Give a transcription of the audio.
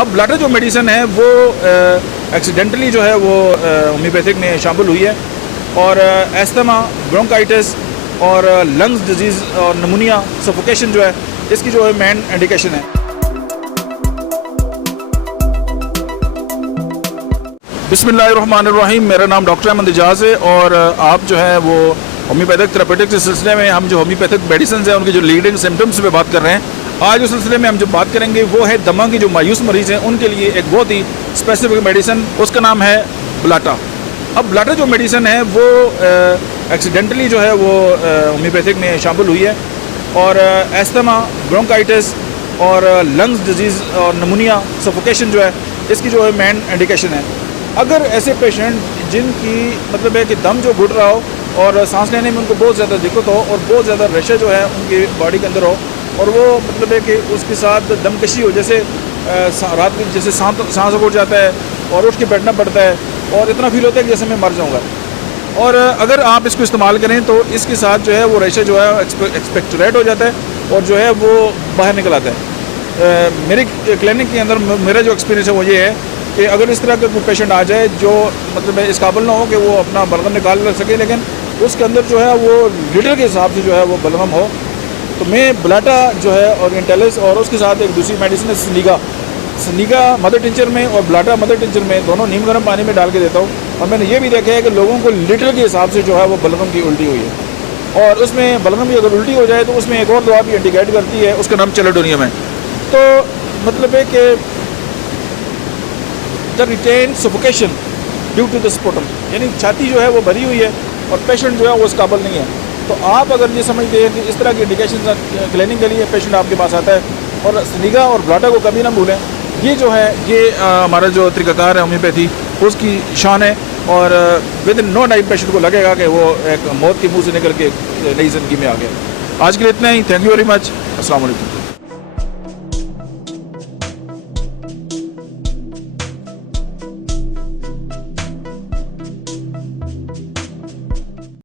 अब ब्लैटर जो मेडिसिन है वो एक्सीडेंटली जो है वो होम्योपैथिक में शामिल हुई है और एस्थमा, ब्रोंकाइटिस और लंग्स डिजीज़ और नमूनिया, सफोकेशन जो है इसकी जो है मेन इंडिकेशन है। बिस्मिल्लाहिर्रहमानिर्रहीम। मेरा नाम डॉक्टर अहमद इजाज़ है और आप जो है वो होम्योपैथिक थेरेपेटिक्स के सिलसिले में हम जो होम्योपैथिक मेडिसिन हैं उनकी जो लीडिंग सिम्टम्स पे बात कर रहे हैं। आज उस सिलसिले में हम जो बात करेंगे वो है दमा की जो मायूस मरीज़ हैं उनके लिए एक बहुत ही स्पेसिफिक मेडिसिन, उसका नाम है ब्लाटा। अब ब्लाटा जो मेडिसिन है वो एक्सीडेंटली जो है वो होम्योपैथिक में शामिल हुई है और एस्थमा, ब्रोंकाइटिस और लंग्स डिजीज़ और नमूनिया, सफोकेशन जो है इसकी जो है मेन इंडिकेशन है। अगर ऐसे पेशेंट जिनकी मतलब है कि दम जो घुट रहा हो और सांस लेने में उनको बहुत ज़्यादा दिक्कत हो और बहुत ज़्यादा रशा जो है उनकी बॉडी के अंदर हो और वो मतलब है कि उसके साथ दमकशी हो, जैसे रात में जैसे सांस घुट जाता है और उठ के बैठना पड़ता है और इतना फील होता है कि जैसे मैं मर जाऊँगा। और अगर आप इसको इस्तेमाल करें तो इसके साथ जो है वो रेशा जो है एक्सपेक्टोरेट हो जाता है और जो है वो बाहर निकल आता है। मेरे क्लिनिक के अंदर मेरा जो एक्सपीरियंस है वो ये है कि अगर इस तरह का कोई पेशेंट आ जाए जो मतलब इस काबिल ना हो कि वो अपना बलगम निकाल सके, लेकिन उसके अंदर जो है वो लीटर के हिसाब से जो है वो बलगम हो, तो मैं ब्लाटा जो है और इंटेलिस और उसके साथ एक दूसरी मेडिसिन है सनीगा मदर टिंचर में और ब्लाटा मदर टिंचर में, दोनों नीम गर्म पानी में डाल के देता हूँ। और मैंने ये भी देखा है कि लोगों को लीटर के हिसाब से जो है वो बलगम की उल्टी हुई है और उसमें बलगम की अगर उल्टी हो जाए तो उसमें एक और दवा भी इंडिकेट करती है, उसका नाम चैलिडोनियम है। तो मतलब है कि the retain suffocation due to the sputum, यानी छाती जो है वो भरी हुई है और पेशेंट जो है वो इस काबिल नहीं है। तो आप अगर ये समझते हैं कि इस तरह की इंडिकेशन क्लिनिक के लिए पेशेंट आपके पास आता है और सनीगा और ब्लाटा को कभी ना भूलें। ये जो है ये हमारा जो तरीक़ाकार है होम्योपैथी उसकी शान है और within no time patient को लगेगा कि वो एक मौत के मुँह से निकल के नई ज़िंदगी में आ गया। आज के लिए इतना ही। Thank you very much. अस्सलाम वालेकुम।